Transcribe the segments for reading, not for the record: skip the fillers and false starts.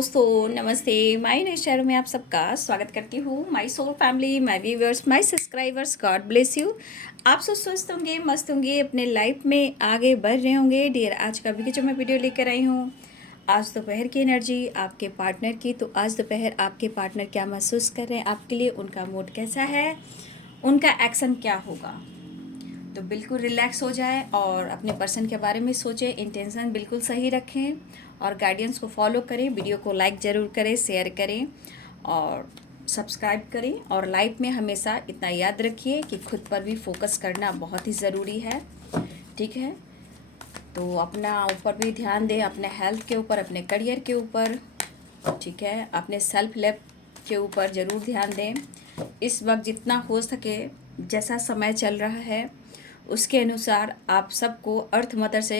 दोस्तों, नमस्ते। My nature में आप सबका स्वागत करती हूँ। My soul family, my viewers, my subscribers, God bless you. आप सब स्वस्थ होंगे, मस्त होंगे, अपने लाइफ में आगे बढ़ रहे होंगे। डियर, आज का भी जो मैं वीडियो लेकर आई हूँ, आज दोपहर की एनर्जी आपके पार्टनर की। तो आज दोपहर आपके पार्टनर क्या महसूस कर रहे हैं आपके लिए, उनका मूड कैसा है, उनका एक्शन क्या होगा। तो बिल्कुल रिलैक्स हो जाए और अपने पर्सन के बारे में सोचें, इंटेंशन बिल्कुल सही रखें और गाइडेंस को फॉलो करें। वीडियो को लाइक ज़रूर करें, शेयर करें और सब्सक्राइब करें। और लाइफ में हमेशा इतना याद रखिए कि खुद पर भी फोकस करना बहुत ही ज़रूरी है, ठीक है। तो अपना ऊपर भी ध्यान दें, अपने हेल्थ के ऊपर, अपने करियर के ऊपर, ठीक है, अपने सेल्फ लेव के ऊपर ज़रूर ध्यान दें। इस वक्त जितना हो सके, जैसा समय चल रहा है उसके अनुसार आप सबको अर्थ मदर से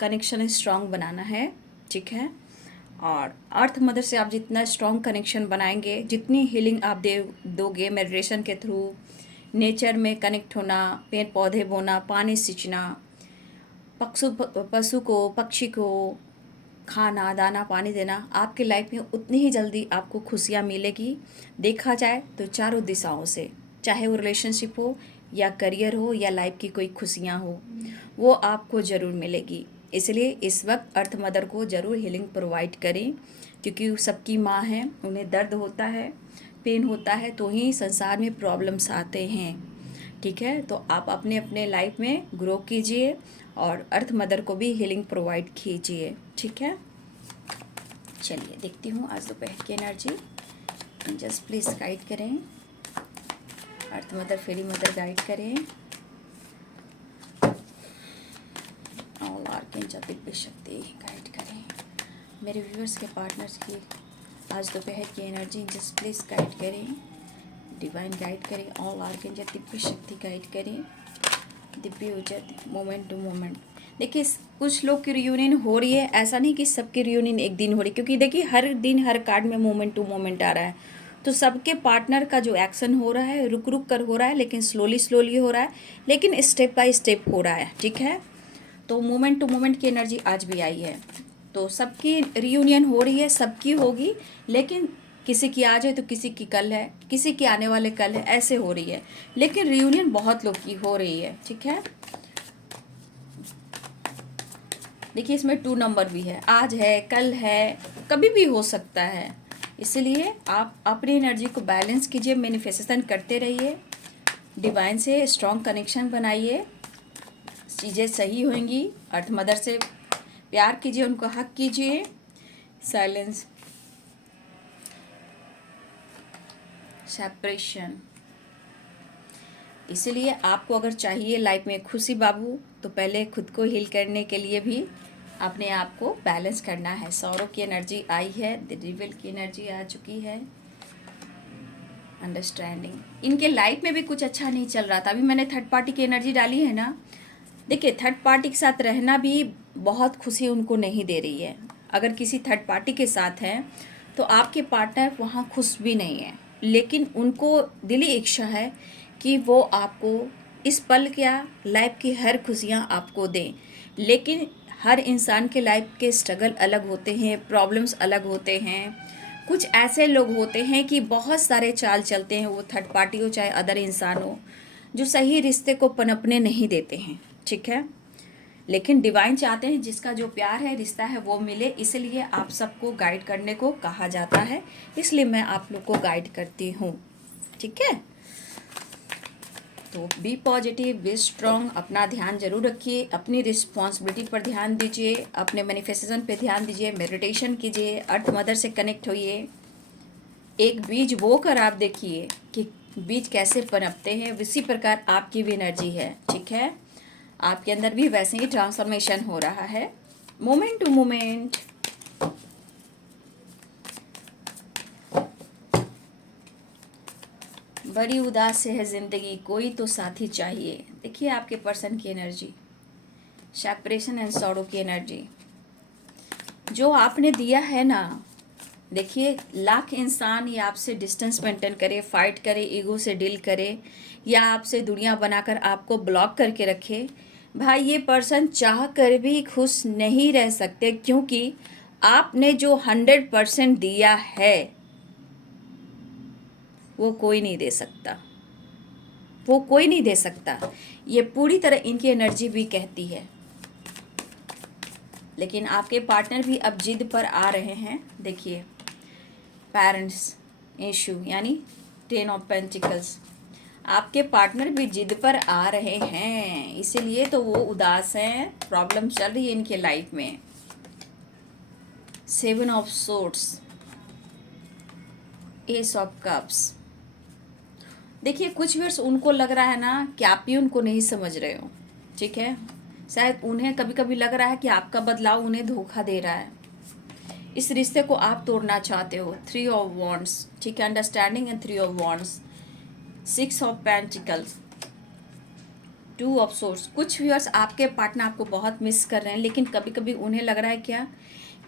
कनेक्शन स्ट्रॉन्ग बनाना है, ठीक है। और अर्थ मदर से आप जितना स्ट्रॉन्ग कनेक्शन बनाएंगे, जितनी हीलिंग आप दोगे मेडिटेशन के थ्रू, नेचर में कनेक्ट होना, पेड़ पौधे बोना, पानी सींचना, पशु को, पक्षी को खाना दाना पानी देना, आपके लाइफ में उतनी ही जल्दी आपको खुशियाँ मिलेगी। देखा जाए तो चारों दिशाओं से, चाहे वो रिलेशनशिप हो या करियर हो या लाइफ की कोई खुशियाँ हो, वो आपको ज़रूर मिलेगी। इसलिए इस वक्त अर्थ मदर को ज़रूर हीलिंग प्रोवाइड करें, क्योंकि सबकी माँ है, उन्हें दर्द होता है, पेन होता है, तो ही संसार में प्रॉब्लम्स आते हैं, ठीक है। तो आप अपने अपने लाइफ में ग्रो कीजिए और अर्थ मदर को भी हीलिंग प्रोवाइड कीजिए, ठीक है। चलिए देखती हूँ आज दोपहर की एनर्जी। जस्ट प्लीज़ गाइड करें, अर्थ मदर, फेरी मदर गाइड करें। ऑल आर्कएंजल दिव्य शक्ति गाइड करें मेरे व्यूअर्स के पार्टनर्स की आज दोपहर की एनर्जी। जस्ट प्लीज़ गाइड करें, डिवाइन गाइड करें, ऑल आर्कएंजल दिव्य शक्ति गाइड करें, दिव्य ऊर्जा मोमेंट टू मोमेंट। देखिए, कुछ लोग की रियूनियन हो रही है, ऐसा नहीं कि सबकी रियूनियन एक दिन हो रही, क्योंकि देखिए हर दिन हर कार्ड में मोमेंट टू मोमेंट आ रहा है। तो सबके पार्टनर का जो एक्शन हो रहा है रुक रुक कर हो रहा है, लेकिन स्लोली स्लोली हो रहा है, लेकिन स्टेप बाय स्टेप हो रहा है, ठीक है। तो मोमेंट टू मोमेंट की एनर्जी आज भी आई है। तो सबकी रियूनियन हो रही है, सबकी होगी, लेकिन किसी की आज है तो किसी की कल है, किसी की आने वाले कल है, ऐसे हो रही है। लेकिन रियूनियन बहुत लोग की हो रही है, ठीक है। देखिए, इसमें 2 नंबर भी है, आज है, कल है, कभी भी हो सकता है। इसलिए आप अपनी एनर्जी को बैलेंस कीजिए, मैनिफेस्टेशन करते रहिए, डिवाइन से स्ट्रॉन्ग कनेक्शन बनाइए, चीज़ें सही होंगी। अर्थ मदर से प्यार कीजिए, उनको हक कीजिए। Silence, separation. इसलिए आपको अगर चाहिए लाइफ में खुशी बाबू, तो पहले खुद को हील करने के लिए भी अपने आप को बैलेंस करना है। सौरों की एनर्जी आई है, रिविल की एनर्जी आ चुकी है, अंडरस्टैंडिंग। इनके लाइफ में भी कुछ अच्छा नहीं चल रहा था। अभी मैंने थर्ड पार्टी की एनर्जी डाली है ना, देखिए थर्ड पार्टी के साथ रहना भी बहुत खुशी उनको नहीं दे रही है। अगर किसी थर्ड पार्टी के साथ हैं तो आपके पार्टनर वहाँ खुश भी नहीं है, लेकिन उनको दिली इच्छा है कि वो आपको इस पल क्या लाइफ की हर खुशियाँ आपको दें। लेकिन हर इंसान के लाइफ के स्ट्रगल अलग होते हैं, प्रॉब्लम्स अलग होते हैं। कुछ ऐसे लोग होते हैं कि बहुत सारे चाल चलते हैं, वो थर्ड पार्टी हो चाहे अदर इंसान हो, जो सही रिश्ते को पनपने नहीं देते हैं, ठीक है। लेकिन डिवाइन चाहते हैं जिसका जो प्यार है, रिश्ता है, वो मिले। इसलिए आप सबको गाइड करने को कहा जाता है, इसलिए मैं आप लोग को गाइड करती हूँ, ठीक है। तो बी पॉजिटिव, बी स्ट्रॉन्ग, अपना ध्यान जरूर रखिए, अपनी रिस्पॉन्सिबिलिटी पर ध्यान दीजिए, अपने मैनिफेस्टेशन पे ध्यान दीजिए, मेडिटेशन कीजिए, अर्थ मदर से कनेक्ट होइए। एक बीज बो कर आप देखिए कि बीज कैसे पनपते हैं, इसी प्रकार आपकी भी एनर्जी है, ठीक है। आपके अंदर भी वैसे ही ट्रांसफॉर्मेशन हो रहा है, मोमेंट टू मोमेंट। बड़ी उदास है जिंदगी, कोई तो साथी चाहिए। देखिए आपके पर्सन की एनर्जी, सेपरेशन एंड सॉरो की एनर्जी। जो आपने दिया है ना, देखिए लाख इंसान ये आपसे डिस्टेंस मेंटेन करे, फाइट करे, ईगो से डील करे, या आपसे दुनिया बनाकर आपको ब्लॉक करके रखे, भाई ये पर्सन चाह कर भी खुश नहीं रह सकते, क्योंकि आपने जो 100% दिया है वो कोई नहीं दे सकता, वो कोई नहीं दे सकता। ये पूरी तरह इनकी एनर्जी भी कहती है। लेकिन आपके पार्टनर भी अब जिद पर आ रहे हैं। देखिए, पेरेंट्स इशू यानी 10 ऑफ पेंटिकल्स, आपके पार्टनर भी जिद पर आ रहे हैं, इसीलिए तो वो उदास हैं, प्रॉब्लम चल रही है इनके लाइफ में। 7 of swords, S of cups. देखिए, कुछ वर्ष उनको लग रहा है ना कि आप भी उनको नहीं समझ रहे हो, ठीक है। शायद उन्हें कभी कभी लग रहा है कि आपका बदलाव उन्हें धोखा दे रहा है। इस रिश्ते को आप तोड़ना चाहते हो। 3 ऑफ वॉन्ड्स, ठीक है, understanding and 3 of wands, 6 of pentacles, 2 of source. कुछ व्यूअर्स आपके पार्टनर आपको बहुत मिस कर रहे हैं, लेकिन कभी कभी उन्हें लग रहा है क्या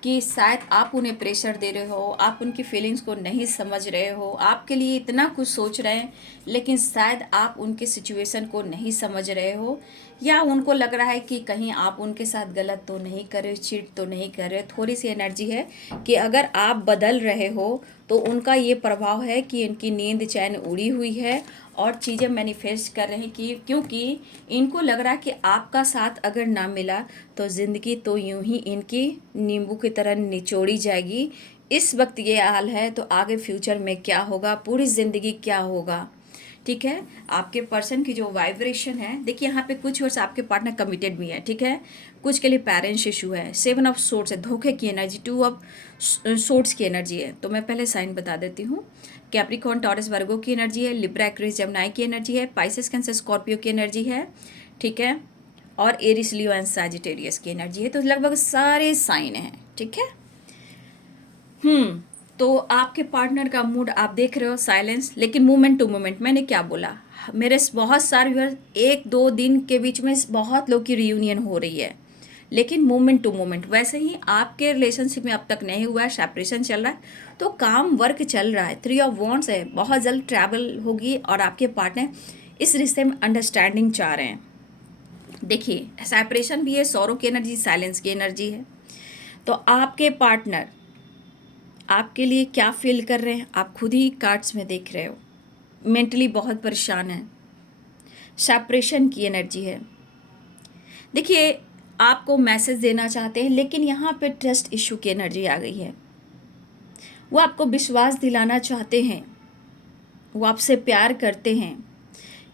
कि शायद आप उन्हें प्रेशर दे रहे हो, आप उनकी फीलिंग्स को नहीं समझ रहे हो, आपके लिए इतना कुछ सोच रहे हैं, लेकिन शायद आप उनके सिचुएशन को नहीं समझ रहे हो, या उनको लग रहा है कि कहीं आप उनके साथ गलत तो नहीं कर रहे, चीट तो नहीं कर रहे। थोड़ी सी एनर्जी है कि अगर आप बदल रहे हो तो उनका ये प्रभाव है कि इनकी नींद चैन उड़ी हुई है और चीज़ें मैनिफेस्ट कर रहे हैं कि क्योंकि इनको लग रहा है कि आपका साथ अगर ना मिला तो ज़िंदगी तो यूं ही इनकी नींबू की तरह निचोड़ी जाएगी। इस वक्त ये हाल है तो आगे फ्यूचर में क्या होगा, पूरी ज़िंदगी क्या होगा, ठीक है। आपके पर्सन की जो वाइब्रेशन है, देखिए यहाँ पे कुछ वर्ष आपके पार्टनर कमिटेड भी है, ठीक है, कुछ के लिए पेरेंट्स इशू है। 7 ऑफ सोर्ड्स है, धोखे की एनर्जी, 2 ऑफ सोर्ड्स की एनर्जी है। तो मैं पहले साइन बता देती हूँ। कैप्रिकॉर्न टॉरस वर्गो की एनर्जी है, लिब्रा एक्वेरियस जेमिनी की एनर्जी है, पाइसेस कैंसर स्कॉर्पियो की एनर्जी है, ठीक है, और एरिस लियो एंड सैजिटेरियस की एनर्जी है। तो लगभग सारे साइन हैं, ठीक है। तो आपके पार्टनर का मूड आप देख रहे हो साइलेंस, लेकिन मोमेंट टू मोमेंट। मैंने क्या बोला, मेरे बहुत सारे व्यूअर्स 1-2 दिन के बीच में बहुत लोग की रियूनियन हो रही है, लेकिन मोमेंट टू मोमेंट। वैसे ही आपके रिलेशनशिप में अब तक नहीं हुआ है, सेपरेशन चल रहा है, तो काम वर्क चल रहा है। 3 ऑफ वॉन्ड्स है, बहुत जल्द ट्रैवल होगी और आपके पार्टनर इस रिश्ते में अंडरस्टैंडिंग चाह रहे हैं। देखिए, सेपरेशन भी है, सौरों की एनर्जी, साइलेंस की एनर्जी है। तो आपके पार्टनर आपके लिए क्या फील कर रहे हैं आप खुद ही कार्ड्स में देख रहे हो। मेंटली बहुत परेशान है, सेपरेशन की एनर्जी है। देखिए, आपको मैसेज देना चाहते हैं, लेकिन यहाँ पे ट्रस्ट इशू की एनर्जी आ गई है। वो आपको विश्वास दिलाना चाहते हैं, वो आपसे प्यार करते हैं,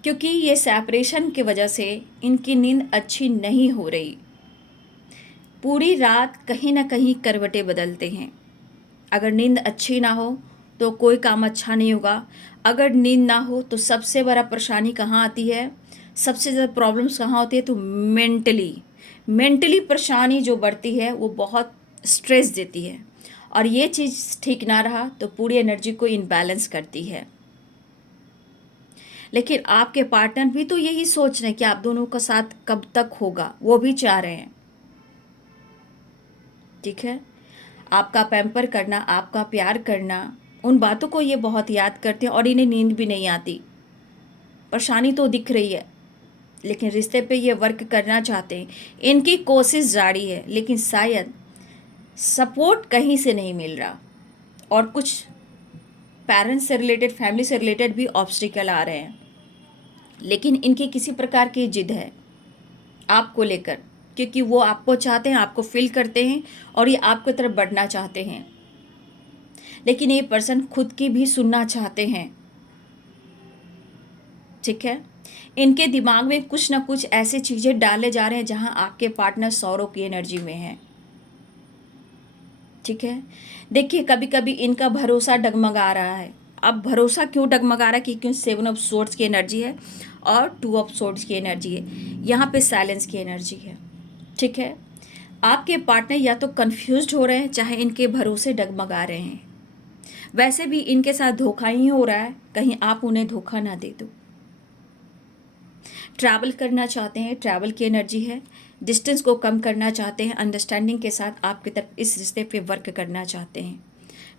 क्योंकि ये सेपरेशन की वजह से इनकी नींद अच्छी नहीं हो रही। पूरी रात कहीं ना कहीं करवटें बदलते हैं। अगर नींद अच्छी ना हो तो कोई काम अच्छा नहीं होगा। अगर नींद ना हो तो सबसे बड़ा परेशानी कहाँ आती है, सबसे ज़्यादा प्रॉब्लम्स कहाँ होती है, तो मेंटली परेशानी जो बढ़ती है वो बहुत स्ट्रेस देती है, और ये चीज़ ठीक ना रहा तो पूरी एनर्जी को इनबैलेंस करती है। लेकिन आपके पार्टनर भी तो यही सोच रहे हैं कि आप दोनों का साथ कब तक होगा, वो भी चाह रहे हैं, ठीक है। आपका पैम्पर करना, आपका प्यार करना, उन बातों को ये बहुत याद करते हैं और इन्हें नींद भी नहीं आती। परेशानी तो दिख रही है, लेकिन रिश्ते पे ये वर्क करना चाहते हैं। इनकी कोशिश जारी है, लेकिन शायद सपोर्ट कहीं से नहीं मिल रहा, और कुछ पेरेंट्स से रिलेटेड, फैमिली से रिलेटेड भी ऑब्स्टिकल आ रहे हैं। लेकिन इनकी किसी प्रकार की जिद है आपको लेकर, क्योंकि वो आपको चाहते हैं, आपको फील करते हैं, और ये आपकी तरफ बढ़ना चाहते हैं। लेकिन ये पर्सन खुद की भी सुनना चाहते हैं, ठीक है। इनके दिमाग में कुछ ना कुछ ऐसी चीज़ें डाले जा रहे हैं जहां आपके पार्टनर सौरों की एनर्जी में है, ठीक है। देखिए, कभी कभी इनका भरोसा डगमगा रहा है। अब भरोसा क्यों डगमगा रहा है, क्योंकि 7 ऑफ सोर्ड्स की एनर्जी है और 2 ऑफ सोर्ड्स की एनर्जी है। यहाँ पे साइलेंस की एनर्जी है, ठीक है। आपके पार्टनर या तो कंफ्यूज्ड हो रहे हैं, चाहे इनके भरोसे डगमगा रहे हैं। वैसे भी इनके साथ धोखा ही हो रहा है, कहीं आप उन्हें धोखा ना दे दो। ट्रैवल करना चाहते हैं, ट्रैवल की एनर्जी है। डिस्टेंस को कम करना चाहते हैं, अंडरस्टैंडिंग के साथ आपकी तरफ इस रिश्ते पे वर्क करना चाहते हैं।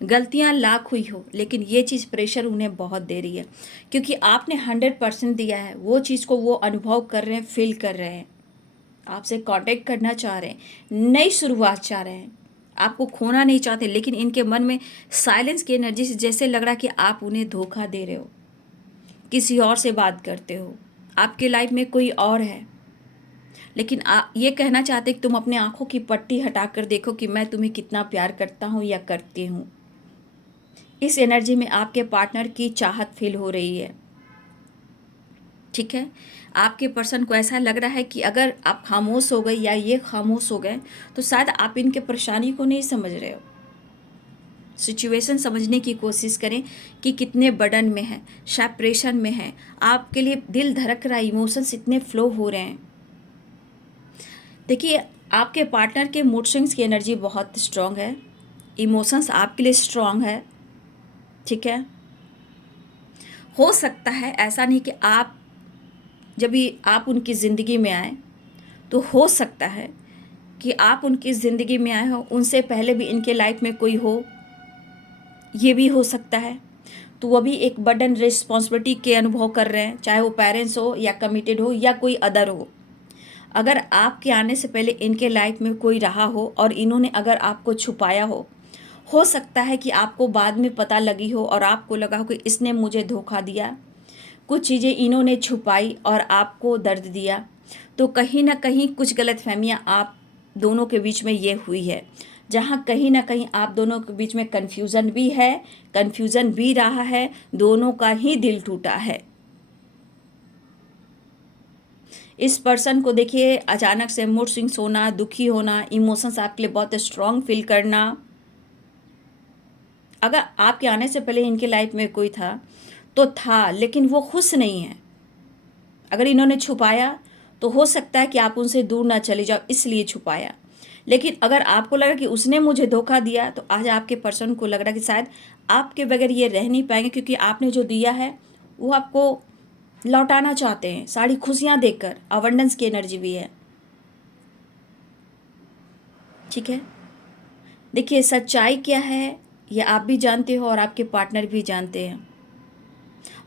गलतियां लाख हुई हो, लेकिन ये चीज़ प्रेशर उन्हें बहुत दे रही है, क्योंकि आपने 100% दिया है। वो चीज़ को वो अनुभव कर रहे हैं, फील कर रहे हैं, आपसे कांटेक्ट करना चाह रहे हैं, नई शुरुआत चाह रहे हैं। आपको खोना नहीं चाहते, लेकिन इनके मन में साइलेंस की एनर्जी से जैसे लग रहा है कि आप उन्हें धोखा दे रहे हो, किसी और से बात करते हो, आपके लाइफ में कोई और है। लेकिन ये कहना चाहते कि तुम अपने आंखों की पट्टी हटाकर देखो कि मैं तुम्हें कितना प्यार करता हूँ या करती हूँ। इस एनर्जी में आपके पार्टनर की चाहत फील हो रही है, ठीक है। आपके पर्सन को ऐसा लग रहा है कि अगर आप खामोश हो गए या ये खामोश हो गए तो शायद आप इनके परेशानी को नहीं समझ रहे हो। सिचुएशन समझने की कोशिश करें कि कितने बर्डन में है, शायद प्रेशर में है, आपके लिए दिल धड़क रहा है, इमोशंस इतने फ्लो हो रहे हैं। देखिए, आपके पार्टनर के मूड स्विंग्स की एनर्जी बहुत स्ट्रांग है, इमोशंस आपके लिए स्ट्रांग है, ठीक है। हो सकता है ऐसा नहीं कि आप जब भी आप उनकी ज़िंदगी में आए तो हो सकता है कि आप उनकी ज़िंदगी में आए हो, उनसे पहले भी इनके लाइफ में कोई हो, ये भी हो सकता है। तो वो भी एक बर्डन रिस्पॉन्सिबिलिटी के अनुभव कर रहे हैं, चाहे वो पेरेंट्स हो या कमिटेड हो या कोई अदर हो। अगर आपके आने से पहले इनके लाइफ में कोई रहा हो और इन्होंने अगर आपको छुपाया हो सकता है कि आपको बाद में पता लगी हो और आपको लगा हो कि इसने मुझे धोखा दिया, कुछ चीज़ें इन्होंने छुपाई और आपको दर्द दिया। तो कहीं ना कहीं कुछ गलतफहमियां आप दोनों के बीच में ये हुई है, जहाँ कहीं ना कहीं आप दोनों के बीच में कन्फ्यूज़न भी है, कन्फ्यूज़न भी रहा है, दोनों का ही दिल टूटा है। इस पर्सन को देखिए अचानक से मूड स्विंग्स होना, दुखी होना, इमोशंस आपके लिए बहुत स्ट्रांग फील करना। अगर आपके आने से पहले इनके लाइफ में कोई था तो था, लेकिन वो खुश नहीं है। अगर इन्होंने छुपाया तो हो सकता है कि आप उनसे दूर ना चले जाओ, इसलिए छुपाया। लेकिन अगर आपको लगा कि उसने मुझे धोखा दिया तो आज आपके पर्सन को लग रहा है कि शायद आपके बगैर ये रह नहीं पाएंगे, क्योंकि आपने जो दिया है वो आपको लौटाना चाहते हैं, सारी खुशियाँ देकर। अबंडेंस की एनर्जी भी है, ठीक है। देखिए, सच्चाई क्या है ये आप भी जानते हो और आपके पार्टनर भी जानते हैं।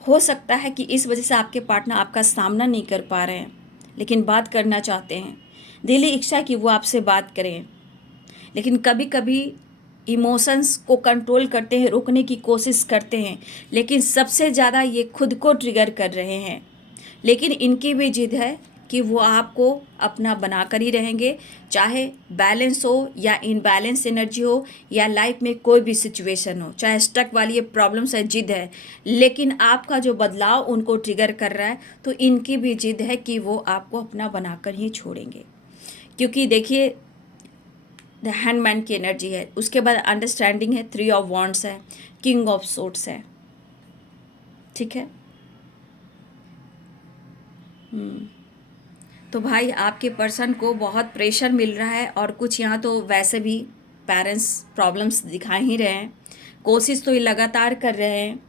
हो सकता है कि इस वजह से आपके पार्टनर आपका सामना नहीं कर पा रहे हैं, लेकिन बात करना चाहते हैं, दिली इच्छा है कि वो आपसे बात करें, लेकिन कभी कभी इमोशंस को कंट्रोल करते हैं, रोकने की कोशिश करते हैं, लेकिन सबसे ज़्यादा ये खुद को ट्रिगर कर रहे हैं। लेकिन इनकी भी जिद है कि वो आपको अपना बनाकर ही रहेंगे, चाहे बैलेंस हो या इनबैलेंस एनर्जी हो या लाइफ में कोई भी सिचुएशन हो, चाहे स्टक वाली ये प्रॉब्लम्स है, जिद है। लेकिन आपका जो बदलाव उनको ट्रिगर कर रहा है, तो इनकी भी जिद है कि वो आपको अपना बनाकर ही छोड़ेंगे। क्योंकि देखिए, द हैंडमैन की एनर्जी है, उसके बाद अंडरस्टैंडिंग है, 3 ऑफ वॉन्ड्स है, किंग ऑफ सोर्ड्स है, ठीक है। तो भाई आपके पर्सन को बहुत प्रेशर मिल रहा है, और कुछ यहाँ तो वैसे भी पेरेंट्स प्रॉब्लम्स दिखा ही रहे हैं। कोशिश तो ये लगातार कर रहे हैं,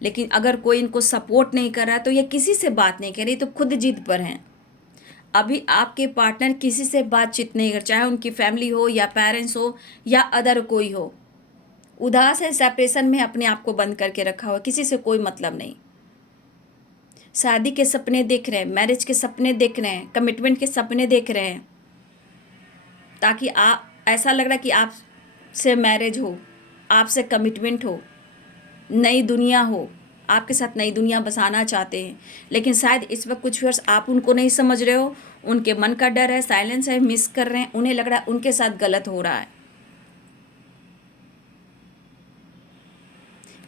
लेकिन अगर कोई इनको सपोर्ट नहीं कर रहा है तो ये किसी से बात नहीं कर रही, तो खुद जिद पर हैं। अभी आपके पार्टनर किसी से बातचीत नहीं कर, चाहे उनकी फैमिली हो या पेरेंट्स हो या अदर कोई हो, उदास है, सेपरेशन में अपने आप को बंद करके रखा हुआ, किसी से कोई मतलब नहीं। शादी के सपने देख रहे हैं, मैरिज के सपने देख रहे हैं, कमिटमेंट के सपने देख रहे हैं, ताकि आप, ऐसा लग रहा है कि आपसे मैरिज हो, आपसे कमिटमेंट हो, नई दुनिया हो, आपके साथ नई दुनिया बसाना चाहते हैं। लेकिन शायद इस वक्त कुछ वर्ष आप उनको नहीं समझ रहे हो, उनके मन का डर है, साइलेंस है, मिस कर रहे हैं, उन्हें लग रहा है उनके साथ गलत हो रहा है।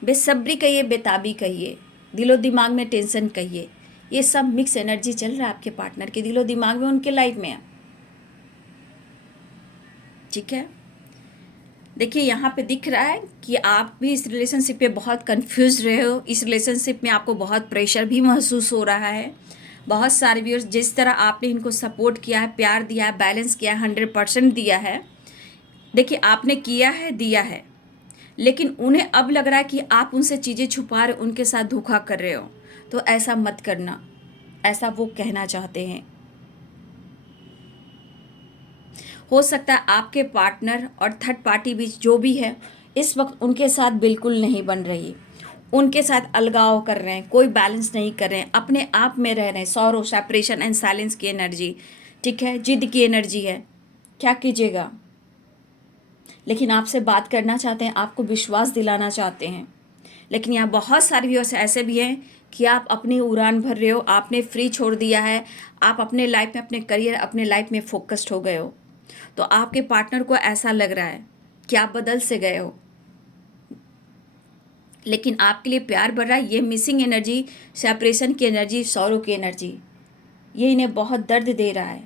बेसब्री कहिए, बेताबी कहिए, दिलो दिमाग में टेंशन कहिए, ये सब मिक्स एनर्जी चल रहा है आपके पार्टनर के दिलो दिमाग में, उनके लाइफ में, ठीक है। देखिए, यहाँ पे दिख रहा है कि आप भी इस रिलेशनशिप पे बहुत कंफ्यूज रहे हो, इस रिलेशनशिप में आपको बहुत प्रेशर भी महसूस हो रहा है। बहुत सारे व्यूअर्स, जिस तरह आपने इनको सपोर्ट किया है, प्यार दिया है, बैलेंस किया है, 100% दिया है, देखिए आपने किया है, दिया है, लेकिन उन्हें अब लग रहा है कि आप उनसे चीज़ें छुपा रहे, उनके साथ धोखा कर रहे हो। तो ऐसा मत करना, ऐसा वो कहना चाहते हैं। हो सकता है आपके पार्टनर और थर्ड पार्टी बीच जो भी है इस वक्त उनके साथ बिल्कुल नहीं बन रही, उनके साथ अलगाव कर रहे हैं, कोई बैलेंस नहीं कर रहे हैं, अपने आप में रह रहे हैं, सॉरो, सेपरेशन एंड साइलेंस की एनर्जी, ठीक है, जिद की एनर्जी है। क्या कीजिएगा? लेकिन आपसे बात करना चाहते हैं, आपको विश्वास दिलाना चाहते हैं। लेकिन यहाँ बहुत सारे व्यूअर्स ऐसे भी हैं कि आप अपनी उड़ान भर रहे हो, आपने फ्री छोड़ दिया है, आप अपने लाइफ में, अपने करियर, अपने लाइफ में फोकस्ड हो गए हो। तो आपके पार्टनर को ऐसा लग रहा है कि आप बदल से गए हो, लेकिन आपके लिए प्यार बढ़ रहा है। ये मिसिंग एनर्जी, सेपरेशन की एनर्जी, सौरों की एनर्जी, ये इन्हें बहुत दर्द दे रहा है।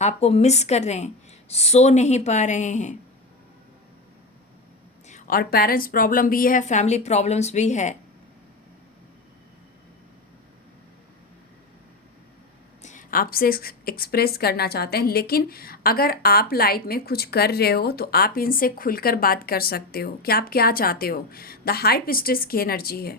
आपको मिस कर रहे हैं, सो नहीं पा रहे हैं, और पेरेंट्स प्रॉब्लम भी है, फैमिली प्रॉब्लम्स भी है। आपसे एक्सप्रेस करना चाहते हैं, लेकिन अगर आप लाइफ में कुछ कर रहे हो तो आप इनसे खुलकर बात कर सकते हो कि आप क्या चाहते हो। द हाई प्रीस्टेस की एनर्जी है,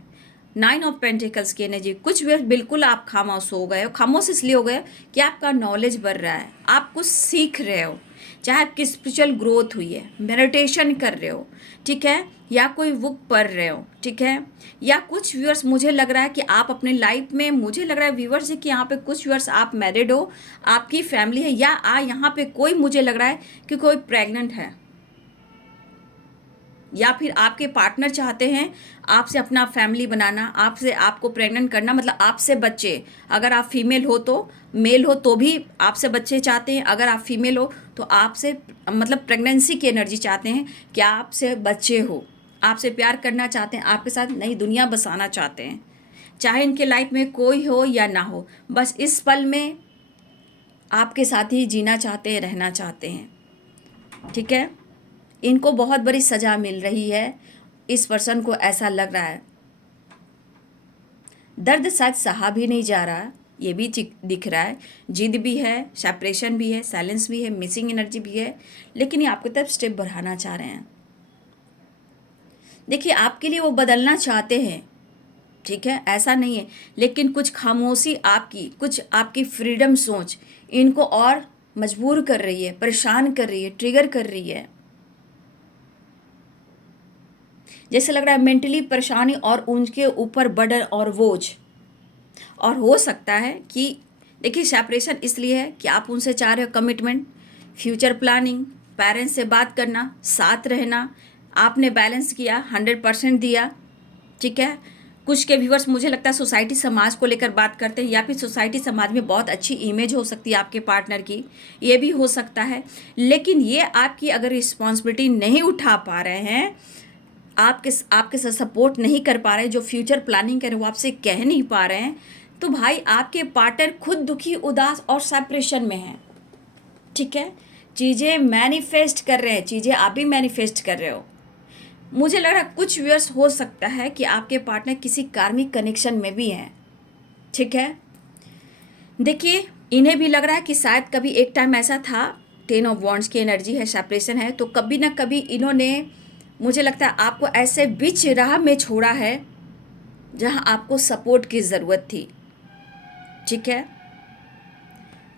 9 ऑफ पेंटिकल्स की एनर्जी। कुछ भी बिल्कुल आप खामोश हो गए हो। खामोश इसलिए हो गए कि आपका नॉलेज बढ़ रहा है, आप कुछ सीख रहे हो, चाहे आपकी स्पिरिचुअल ग्रोथ हुई है, मेडिटेशन कर रहे हो, ठीक है, या कोई बुक पढ़ रहे हो, ठीक है, या कुछ व्यूअर्स, मुझे लग रहा है कि आप अपने लाइफ में, मुझे लग रहा है व्यूअर्स कि यहाँ पे कुछ व्यूअर्स आप मैरिड हो, आपकी फैमिली है, या यहाँ पे कोई, मुझे लग रहा है कि कोई प्रेग्नेंट है, या फिर आपके पार्टनर चाहते हैं आपसे अपना फैमिली बनाना, आपसे, आपको प्रेग्नेंट करना, मतलब आपसे बच्चे। अगर आप फीमेल हो तो, मेल हो तो भी आपसे बच्चे चाहते हैं। अगर आप फीमेल हो तो आपसे, मतलब प्रेगनेंसी की एनर्जी चाहते हैं कि आपसे बच्चे हो, आपसे प्यार करना चाहते हैं, आपके साथ नई दुनिया बसाना चाहते हैं। चाहे इनके लाइफ में कोई हो या ना हो, बस इस पल में आपके साथ ही जीना चाहते हैं, रहना चाहते हैं, ठीक है। इनको बहुत बड़ी सज़ा मिल रही है, इस पर्सन को ऐसा लग रहा है। दर्द शायद सहा भी नहीं जा रहा, ये भी दिख रहा है। जिद भी है, सेपरेशन भी है, साइलेंस भी है, मिसिंग एनर्जी भी है, लेकिन ये आपकी तरफ स्टेप बढ़ाना चाह रहे हैं। देखिए, आपके लिए वो बदलना चाहते हैं, ठीक है, ऐसा नहीं है, लेकिन कुछ खामोशी आपकी, कुछ आपकी फ्रीडम सोच इनको और मजबूर कर रही है, परेशान कर रही है, ट्रिगर कर रही है। जैसे लग रहा है मेंटली परेशानी और उनके ऊपर बर्डन और बोझ। और हो सकता है कि, देखिए, सेपरेशन इसलिए है कि आप उनसे चाह रहे हो कमिटमेंट, फ्यूचर प्लानिंग, पेरेंट्स से बात करना, साथ रहना। आपने बैलेंस किया, 100% दिया, ठीक है। कुछ के व्यूअर्स, मुझे लगता है, सोसाइटी समाज को लेकर बात करते हैं, या फिर सोसाइटी समाज में बहुत अच्छी इमेज हो सकती है आपके पार्टनर की, ये भी हो सकता है। लेकिन ये आपकी अगर रिस्पॉन्सिबिलिटी नहीं उठा पा रहे हैं, आपके साथ सपोर्ट नहीं कर पा रहे हैं, जो फ्यूचर प्लानिंग करें वो आपसे कह नहीं पा रहे हैं, तो भाई आपके पार्टनर खुद दुखी, उदास और सेपरेशन में है, ठीक है। चीज़ें मैनिफेस्ट कर रहे हैं, चीज़ें आप भी मैनिफेस्ट कर रहे हो। मुझे लग रहा है कुछ व्यूअर्स, हो सकता है कि आपके पार्टनर किसी कार्मिक कनेक्शन में भी हैं, ठीक है। देखिए, इन्हें भी लग रहा है कि शायद कभी एक टाइम ऐसा था, 10 ऑफ वॉन्ड्स की एनर्जी है, सेपरेशन है, तो कभी ना कभी इन्होंने, मुझे लगता है, आपको ऐसे बीच राह में छोड़ा है जहां आपको सपोर्ट की ज़रूरत थी, ठीक है।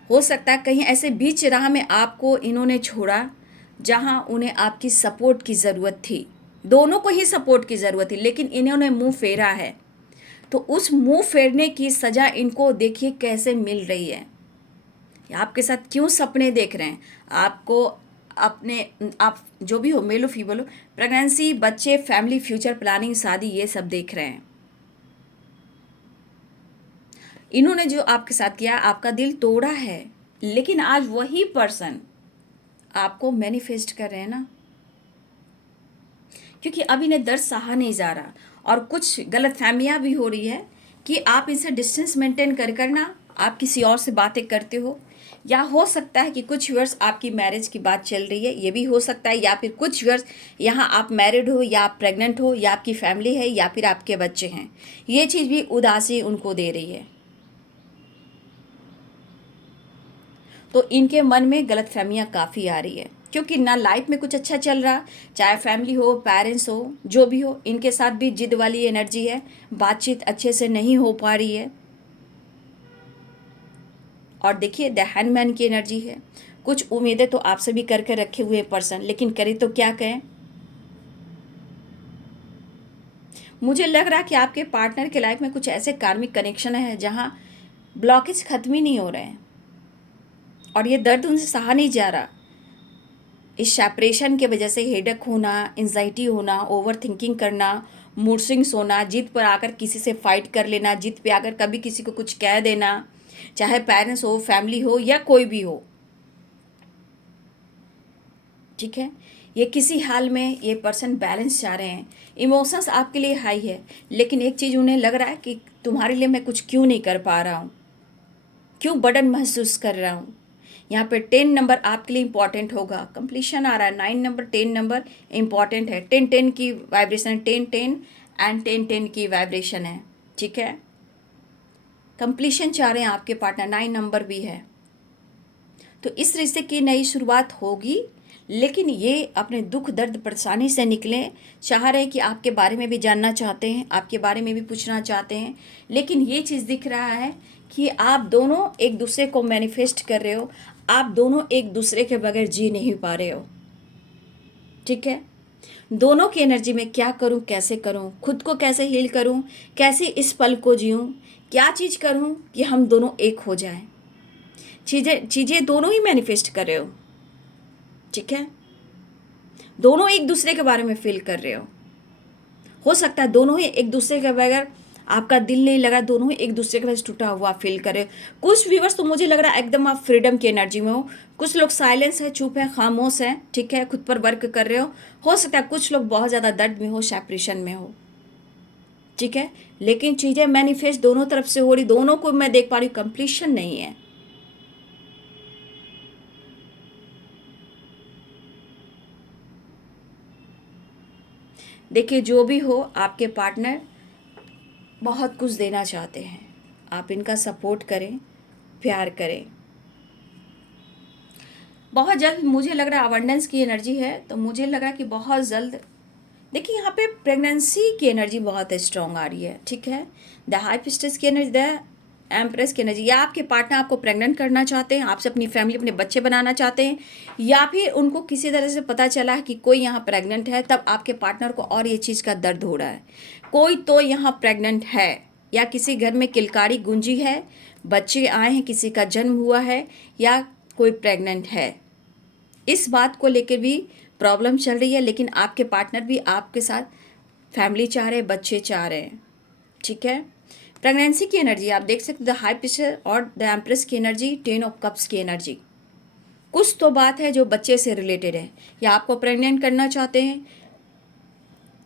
हो सकता है कहीं ऐसे बीच राह में आपको इन्होंने छोड़ा जहां उन्हें आपकी सपोर्ट की ज़रूरत थी, दोनों को ही सपोर्ट की ज़रूरत थी, लेकिन इन्होंने मुंह फेरा है। तो उस मुंह फेरने की सज़ा इनको देखिए कैसे मिल रही है। आपके साथ क्यों सपने देख रहे हैं, आपको अपने, आप जो भी हो, मेल हो फीमेल हो, प्रेगनेंसी, बच्चे, फैमिली, फ्यूचर प्लानिंग, शादी, ये सब देख रहे हैं। इन्होंने जो आपके साथ किया, आपका दिल तोड़ा है, लेकिन आज वही पर्सन आपको मैनिफेस्ट कर रहे हैं ना, क्योंकि अब इन्हें दर्द सहा नहीं जा रहा, और कुछ गलत फहमियाँ भी हो रही है कि आप इनसे डिस्टेंस मेंटेन कर ना आप किसी और से बातें करते हो, या हो सकता है कि कुछ व्यूअर्स आपकी मैरिज की बात चल रही है, ये भी हो सकता है, या फिर कुछ व्यूअर्स यहाँ आप मैरिड हो, या आप प्रेग्नेंट हो, या आपकी फैमिली है, या फिर आपके बच्चे हैं। ये चीज़ भी उदासी उनको दे रही है। तो इनके मन में गलतफहमियां काफ़ी आ रही है, क्योंकि ना लाइफ में कुछ अच्छा चल रहा, चाहे फैमिली हो, पेरेंट्स हो, जो भी हो, इनके साथ भी जिद वाली एनर्जी है, बातचीत अच्छे से नहीं हो पा रही है। और देखिए, द हैंडमैन की एनर्जी है। कुछ उम्मीदें तो आपसे भी करके रखे हुए पर्सन, लेकिन करे तो क्या कहें। मुझे लग रहा है कि आपके पार्टनर के लाइफ में कुछ ऐसे कार्मिक कनेक्शन है जहाँ ब्लॉकेज खत्म ही नहीं हो रहे हैं, और ये दर्द उनसे सहा नहीं जा रहा। इस सेपरेशन के वजह से हेडेक होना, एंजाइटी होना, ओवर थिंकिंग करना, मूड स्विंग्स होना, जिद पर आकर किसी से फाइट कर लेना, जिद पे आकर कभी किसी को कुछ कह देना, चाहे पेरेंट्स हो, फैमिली हो या कोई भी हो, ठीक है। ये किसी हाल में ये पर्सन बैलेंस चाह रहे हैं, इमोशंस आपके लिए हाई है, लेकिन एक चीज़ उन्हें लग रहा है कि तुम्हारे लिए मैं कुछ क्यों नहीं कर पा रहा हूँ, क्यों बर्डन महसूस कर रहा हूँ। यहाँ पे 10 नंबर आपके लिए इंपॉर्टेंट होगा, कंप्लीशन आ रहा है, 9 नंबर 10 नंबर इंपॉर्टेंट है, 10-10 की वाइब्रेशन, 10-10 एंड 10-10 की वाइब्रेशन है, ठीक है। कंप्लीशन चाह रहे हैं आपके पार्टनर, 9 नंबर भी है, तो इस रिश्ते की नई शुरुआत होगी, लेकिन ये अपने दुख दर्द परेशानी से निकलें, चाह रहे हैं कि आपके बारे में भी जानना चाहते हैं, आपके बारे में भी पूछना चाहते हैं, लेकिन ये चीज़ दिख रहा है कि आप दोनों एक दूसरे को मैनिफेस्ट कर रहे हो, आप दोनों एक दूसरे के बगैर जी नहीं पा रहे हो, ठीक है। दोनों की एनर्जी में क्या करूं, कैसे करूं, खुद को कैसे हील करूं, कैसे इस पल को जीऊं, क्या चीज़ करूं कि हम दोनों एक हो जाएं। चीज़ें चीज़ें दोनों ही मैनिफेस्ट कर रहे हो, ठीक है। दोनों एक दूसरे के बारे में फील कर रहे हो सकता है दोनों ही एक दूसरे के बगैर आपका दिल नहीं लगा, दोनों ही एक दूसरे के वजह से टूटा हुआ फील कर रहे हो। कुछ व्यूअर्स तो मुझे लग रहा है एकदम आप फ्रीडम की एनर्जी में हो, कुछ लोग साइलेंस है, चुप है, खामोश है, ठीक है, खुद पर वर्क कर रहे हो सकता है कुछ लोग बहुत ज़्यादा दर्द में हो, सेपरेशन में हो, ठीक है। लेकिन चीज़ें मैनिफेस्ट दोनों तरफ से हो रही, दोनों को मैं देख पा रही हूँ, कंप्लीशन नहीं है। देखिए जो भी हो, आपके पार्टनर बहुत कुछ देना चाहते हैं, आप इनका सपोर्ट करें, प्यार करें। बहुत जल्द मुझे लग रहा है अबंडेंस की एनर्जी है, तो मुझे लगा कि बहुत जल्द, देखिए यहाँ पे प्रेगनेंसी की एनर्जी बहुत स्ट्रॉन्ग आ रही है, ठीक है। द हाई प्रीस्टेस की एनर्जी, द एम्प्रेस की एनर्जी, या आपके पार्टनर आपको प्रेग्नेंट करना चाहते हैं, आपसे अपनी फैमिली, अपने बच्चे बनाना चाहते हैं, या फिर उनको किसी तरह से पता चला है कि कोई यहाँ प्रेग्नेंट है, तब आपके पार्टनर को और ये चीज़ का दर्द हो रहा है। कोई तो यहाँ प्रेग्नेंट है, या किसी घर में किलकारी गूंजी है, बच्चे आए हैं, किसी का जन्म हुआ है, या कोई प्रेग्नेंट है, इस बात को लेकर भी प्रॉब्लम चल रही है। लेकिन आपके पार्टनर भी आपके साथ फैमिली चाह रहे हैं, बच्चे चाह रहे हैं, ठीक है। प्रेगनेंसी की एनर्जी आप देख सकते हो, द हाई प्रेशर और द एम्प्रेस की एनर्जी, 10 ऑफ कप्स की एनर्जी, कुछ तो बात है जो बच्चे से रिलेटेड है, या आपको प्रेग्नेंट करना चाहते हैं,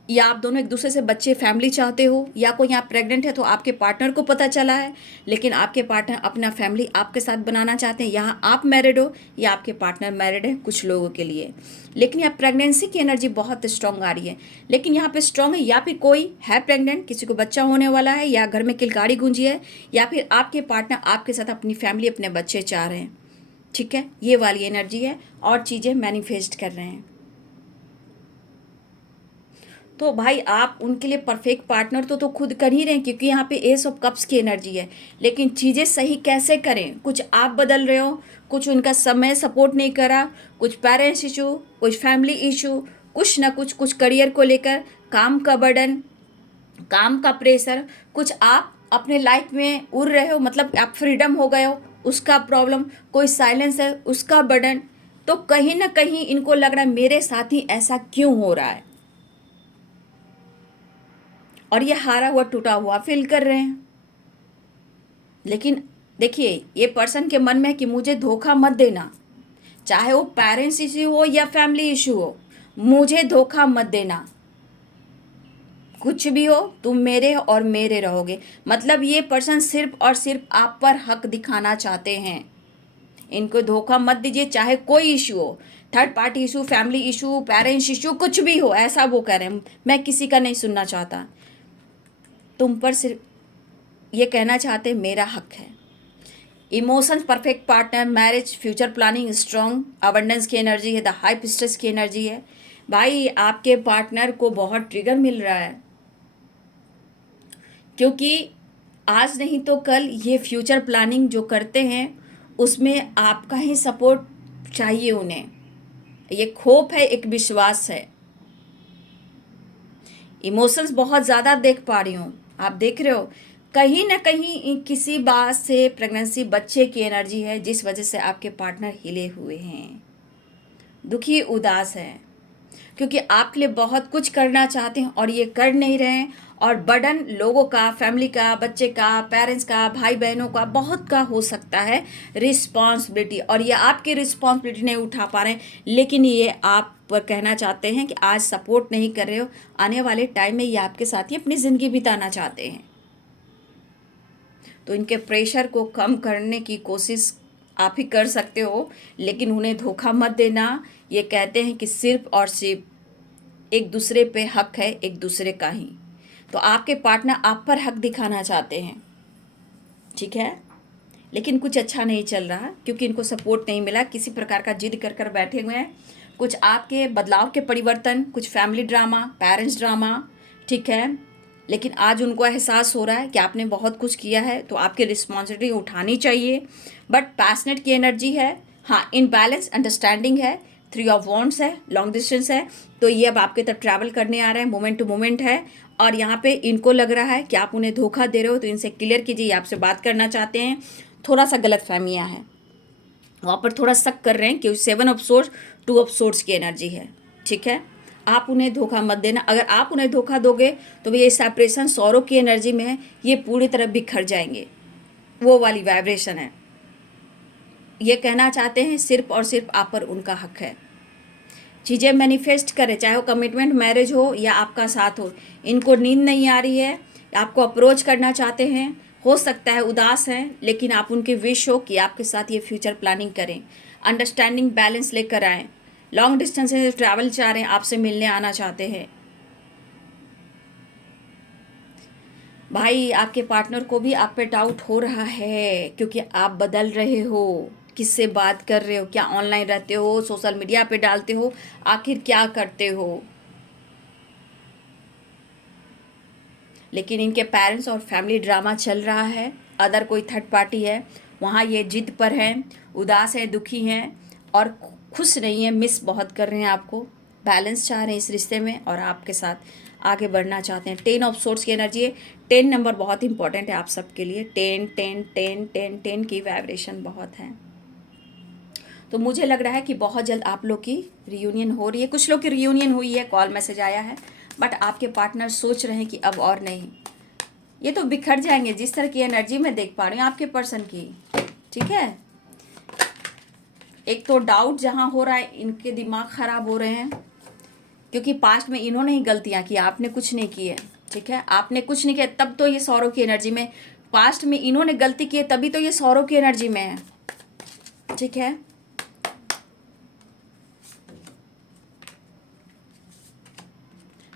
या आप दोनों एक दूसरे से बच्चे फैमिली चाहते हो, या कोई यहाँ प्रेग्नेंट है तो आपके पार्टनर को पता चला है, लेकिन आपके पार्टनर अपना फैमिली आपके साथ बनाना चाहते हैं, यहाँ आप मैरिड हो या आपके पार्टनर मैरिड है कुछ लोगों के लिए। लेकिन यहाँ प्रेगनेंसी की एनर्जी बहुत स्ट्रांग आ रही है, लेकिन यहाँ पे स्ट्रांग है, या फिर कोई है प्रेग्नेंट, किसी को बच्चा होने वाला है, या घर में किलकारी गूंजी है, या फिर आपके पार्टनर आपके साथ अपनी फैमिली, अपने बच्चे चाह रहे हैं, ठीक है। ये वाली एनर्जी है, और चीज़ें मैनिफेस्ट कर रहे हैं। तो भाई आप उनके लिए परफेक्ट पार्टनर तो खुद कर ही रहे हैं, क्योंकि यहाँ पे एस ऑफ कप्स की एनर्जी है। लेकिन चीज़ें सही कैसे करें, कुछ आप बदल रहे हो, कुछ उनका समय सपोर्ट नहीं करा, कुछ पेरेंट्स इशू, कुछ फैमिली इशू, कुछ ना कुछ करियर को लेकर, काम का बर्डन, काम का प्रेशर, कुछ आप अपने लाइफ में उड़ रहे हो, मतलब आप फ्रीडम हो गए हो, उसका प्रॉब्लम, कोई साइलेंस है उसका बर्डन। तो कहीं ना कहीं इनको लग रहा है मेरे साथ ही ऐसा क्यों हो रहा है, और ये हारा हुआ टूटा हुआ फील कर रहे हैं। लेकिन देखिए ये पर्सन के मन में है कि मुझे धोखा मत देना, चाहे वो पेरेंट्स इशू हो या फैमिली इशू हो, मुझे धोखा मत देना, कुछ भी हो तुम मेरे हो और मेरे रहोगे। मतलब ये पर्सन सिर्फ और सिर्फ आप पर हक दिखाना चाहते हैं, इनको धोखा मत दीजिए, चाहे कोई इशू हो, third party issue, family issue, parents issue, कुछ भी हो, ऐसा वो कह रहे हैं मैं किसी का नहीं सुनना चाहता, तुम पर सिर्फ ये कहना चाहते मेरा हक है। Emotions perfect partner, marriage, future planning strong, abundance की एनर्जी है, द हाई प्रीस्टेस की एनर्जी है। भाई आपके पार्टनर को बहुत ट्रिगर मिल रहा है, क्योंकि आज नहीं तो कल ये फ्यूचर प्लानिंग जो करते हैं उसमें आपका ही सपोर्ट चाहिए उन्हें, ये खोप है, एक विश्वास है। इमोशंस बहुत ज़्यादा देख पा रही हूँ, आप देख रहे हो कहीं ना कहीं किसी बात से, प्रेगनेंसी, बच्चे की एनर्जी है जिस वजह से आपके पार्टनर हिले हुए हैं। दुखी उदास हैं, क्योंकि आपके लिए बहुत कुछ करना चाहते हैं और ये कर नहीं रहे हैं। और बर्डन लोगों का, फैमिली का, बच्चे का, पेरेंट्स का, भाई बहनों का, बहुत का हो सकता है रिस्पॉन्सिबिलिटी, और ये आपकी रिस्पॉन्सिबिलिटी नहीं उठा पा रहे हैं। लेकिन ये आप पर कहना चाहते हैं कि आज सपोर्ट नहीं कर रहे हो, आने वाले टाइम में ये आपके साथ ही अपनी ज़िंदगी बिताना चाहते हैं। तो इनके प्रेशर को कम करने की कोशिश आप ही कर सकते हो, लेकिन उन्हें धोखा मत देना। ये कहते हैं कि सिर्फ और सिर्फ एक दूसरे पे हक है, एक दूसरे का ही। तो आपके पार्टनर आप पर हक दिखाना चाहते हैं, ठीक है, लेकिन कुछ अच्छा नहीं चल रहा क्योंकि इनको सपोर्ट नहीं मिला। किसी प्रकार का जिद कर कर बैठे हुए हैं। कुछ आपके बदलाव के परिवर्तन, कुछ फैमिली ड्रामा, पेरेंट्स ड्रामा, ठीक है, लेकिन आज उनको एहसास हो रहा है कि आपने बहुत कुछ किया है, तो आपकी रिस्पॉन्सिबिलिटी उठानी चाहिए। बट पैशनेट की एनर्जी है, हाँ, इनबैलेंस अंडरस्टैंडिंग है, 3 ऑफ वॉन्ड्स है, लॉन्ग डिस्टेंस है। तो ये अब आपके तरफ ट्रैवल करने आ रहे हैं, मोमेंट टू मोमेंट है। और यहाँ पे इनको लग रहा है कि आप उन्हें धोखा दे रहे हो, तो इनसे क्लियर कीजिए, आपसे बात करना चाहते हैं। थोड़ा सा गलत फहमियाँ हैं, वहाँ पर थोड़ा शक कर रहे हैं कि 7 ऑफ सोर्स, 2 ऑफ सोर्स की एनर्जी है, ठीक है। आप उन्हें धोखा मत देना। अगर आप उन्हें धोखा दोगे तो ये सेपरेशन सौरों की एनर्जी में है, ये पूरी तरह बिखर जाएंगे, वो वाली वाइब्रेशन है। ये कहना चाहते हैं सिर्फ और सिर्फ आप पर उनका हक है। चीज़ें मैनिफेस्ट करें, चाहे वो कमिटमेंट, मैरिज हो या आपका साथ हो। इनको नींद नहीं आ रही है, आपको अप्रोच करना चाहते हैं, हो सकता है उदास हैं, लेकिन आप उनकी विश हो कि आपके साथ ये फ्यूचर प्लानिंग करें, अंडरस्टैंडिंग बैलेंस लेकर आएँ। लॉन्ग डिस्टेंस से ट्रैवल चाह रहे हैं, आपसे मिलने आना चाहते हैं। भाई, आपके पार्टनर को भी आप पे डाउट हो रहा है, क्योंकि आप बदल रहे हो, किससे बात कर रहे हो, क्या ऑनलाइन रहते हो, सोशल मीडिया पे डालते हो, आखिर क्या करते हो। लेकिन इनके पेरेंट्स और फैमिली ड्रामा चल रहा है, अदर कोई थर्ड पार्टी है, वहाँ ये जिद पर हैं, उदास हैं, दुखी हैं और खुश नहीं हैं, मिस बहुत कर रहे हैं आपको, बैलेंस चाह रहे हैं इस रिश्ते में और आपके साथ आगे बढ़ना चाहते हैं। 10 ऑफ सोर्स की एनर्जी है। 10 नंबर बहुत इंपॉर्टेंट है आप सबके लिए। 10 10 10 10 10 की वाइब्रेशन बहुत है। तो मुझे लग रहा है कि बहुत जल्द आप लोग की रियूनियन हो रही है। कुछ लोग की रियूनियन हुई है, कॉल मैसेज आया है, बट आपके पार्टनर सोच रहे हैं कि अब और नहीं, ये तो बिखर जाएंगे। जिस तरह की एनर्जी मैं देख पा रही हूँ आपके पर्सन की, ठीक है। एक तो डाउट जहाँ हो रहा है, इनके दिमाग खराब हो रहे हैं, क्योंकि पास्ट में इन्होंने ही गलतियाँ की, आपने कुछ नहीं की है, ठीक है। आपने कुछ नहीं किया, तब तो ये सौरों की एनर्जी में, पास्ट में इन्होंने गलती की है, तभी तो ये सौरों की एनर्जी में है, ठीक है।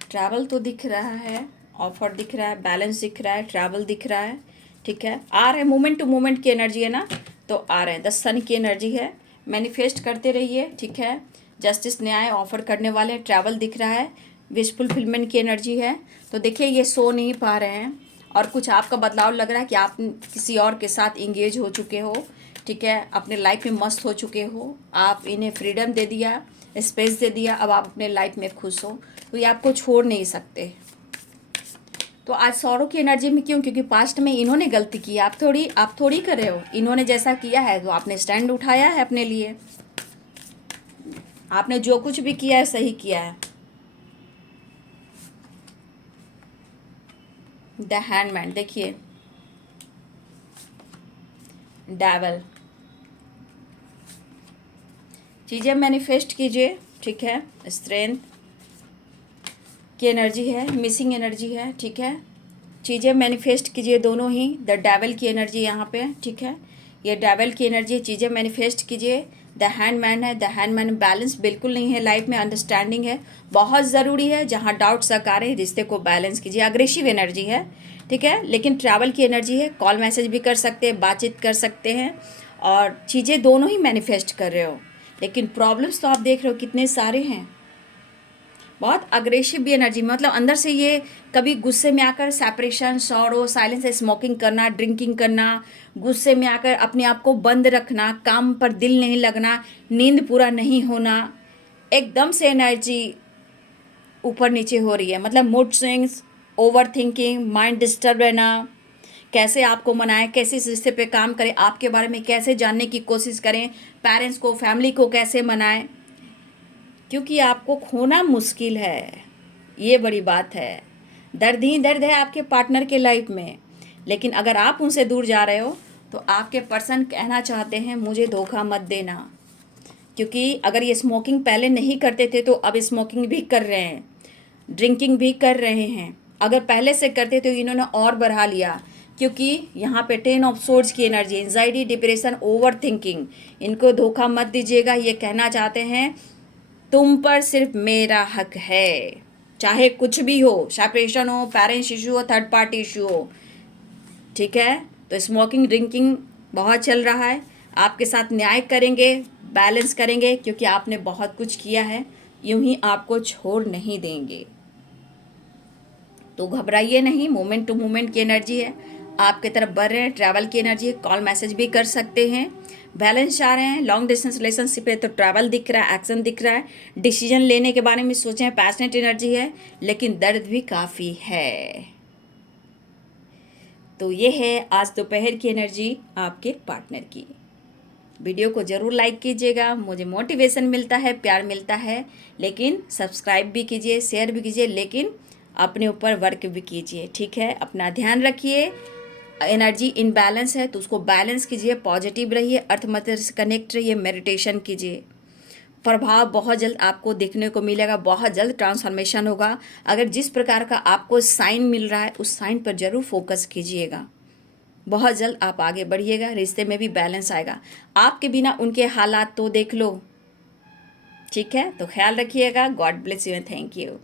ट्रैवल तो दिख रहा है, ऑफर दिख रहा है, बैलेंस दिख रहा है, ट्रैवल दिख रहा है, ठीक है। आ रहे हैं, मोमेंट टू मोमेंट की एनर्जी है ना, तो आ रहे हैं। 10 सन की एनर्जी है, मैनिफेस्ट करते रहिए, ठीक है। जस्टिस, न्याय ऑफर करने वाले हैं। ट्रैवल दिख रहा है, विश फुलफिलमेंट की एनर्जी है। तो देखिए, ये सो नहीं पा रहे हैं और कुछ आपका बदलाव लग रहा है कि आप किसी और के साथ इंगेज हो चुके हो, ठीक है, अपने लाइफ में मस्त हो चुके हो, आप इन्हें फ्रीडम दे दिया, स्पेस दे दिया, अब आप अपने लाइफ में खुश हो, तो ये आपको छोड़ नहीं सकते। तो आज सौरों की एनर्जी में क्यों? क्योंकि पास्ट में इन्होंने गलती की, आप थोड़ी कर रहे हो। इन्होंने जैसा किया है तो आपने स्टैंड उठाया है अपने लिए, आपने जो कुछ भी किया है सही किया है। द हैंडमैन देखिए, डेविल, चीज़ें मैनिफेस्ट कीजिए, ठीक है। स्ट्रेंथ की एनर्जी है, मिसिंग एनर्जी है, ठीक है। चीज़ें मैनिफेस्ट कीजिए दोनों ही। द डेविल की एनर्जी यहाँ पे, ठीक है, ये डेविल की एनर्जी। चीज़ें मैनिफेस्ट कीजिए। द हैंडमैन है, द हैंडमैन बैलेंस बिल्कुल नहीं है लाइफ में, अंडरस्टैंडिंग है, बहुत ज़रूरी है। जहाँ डाउट्स आ रहे हैं, रिश्ते को बैलेंस कीजिए। अग्रेसिव एनर्जी है, ठीक है, लेकिन ट्रैवल की एनर्जी है। कॉल मैसेज भी कर सकते हैं, बातचीत कर सकते हैं और चीज़ें दोनों ही मैनिफेस्ट कर रहे हो। लेकिन प्रॉब्लम्स तो आप देख रहे हो कितने सारे हैं। बहुत अग्रेसिव भी एनर्जी, मतलब अंदर से ये कभी गुस्से में आकर सेपरेशन, सॉरो, साइलेंस, स्मोकिंग करना, ड्रिंकिंग करना, गुस्से में आकर अपने आप को बंद रखना, काम पर दिल नहीं लगना, नींद पूरा नहीं होना, एकदम से एनर्जी ऊपर नीचे हो रही है। मतलब mood swings, over thinking, mind disturb रहना, कैसे आपको मनाएं, कैसे इस रिश्ते पे काम करें, आपके बारे में कैसे जानने की कोशिश करें, पेरेंट्स को, फैमिली को कैसे मनाएं, क्योंकि आपको खोना मुश्किल है, ये बड़ी बात है। दर्द ही दर्द है आपके पार्टनर के लाइफ में, लेकिन अगर आप उनसे दूर जा रहे हो तो आपके पर्सन कहना चाहते हैं मुझे धोखा मत देना। क्योंकि अगर ये स्मोकिंग पहले नहीं करते थे तो अब स्मोकिंग भी कर रहे हैं, ड्रिंकिंग भी कर रहे हैं। अगर पहले से करते तो इन्होंने और बढ़ा लिया, क्योंकि यहाँ पे 10 ऑफ सोर्ड्स की energy, anxiety, depression, over thinking. इनको धोखा मत दीजिएगा, ये कहना चाहते हैं तुम पर सिर्फ मेरा हक है, चाहे कुछ भी हो, सेपरेशन हो, पेरेंट्स इशू हो, थर्ड पार्टी इशू हो। ठीक है, तो स्मोकिंग ड्रिंकिंग बहुत चल रहा है, आपके साथ न्याय करेंगे, बैलेंस करेंगे, क्योंकि आपने बहुत कुछ किया है, यूं ही आपको छोड़ नहीं देंगे। तो घबराइए नहीं, मोमेंट टू मोमेंट की एनर्जी है, आपके तरफ बढ़ रहे हैं, ट्रैवल की एनर्जी है, कॉल मैसेज भी कर सकते हैं, बैलेंस चाह रहे हैं। लॉन्ग डिस्टेंस रिलेशनशिप है तो ट्रैवल दिख रहा है, एक्शन दिख रहा है, डिसीजन लेने के बारे में सोचें, पैशनेट एनर्जी है, लेकिन दर्द भी काफ़ी है। तो ये है आज दोपहर की एनर्जी आपके पार्टनर की। वीडियो को ज़रूर लाइक कीजिएगा, मुझे मोटिवेशन मिलता है, प्यार मिलता है, लेकिन सब्सक्राइब भी कीजिए, शेयर भी कीजिए, लेकिन अपने ऊपर वर्क भी कीजिए। ठीक है, अपना ध्यान रखिए। एनर्जी इनबैलेंस है तो उसको बैलेंस कीजिए, पॉजिटिव रहिए, अर्थ मंत्र से कनेक्ट रहिए, मेडिटेशन कीजिए। प्रभाव बहुत जल्द आपको देखने को मिलेगा, बहुत जल्द ट्रांसफॉर्मेशन होगा। अगर जिस प्रकार का आपको साइन मिल रहा है उस साइन पर ज़रूर फोकस कीजिएगा, बहुत जल्द आप आगे बढ़िएगा, रिश्ते में भी बैलेंस आएगा। आपके बिना उनके हालात तो देख लो। ठीक है, तो ख्याल रखिएगा। God bless you and thank you.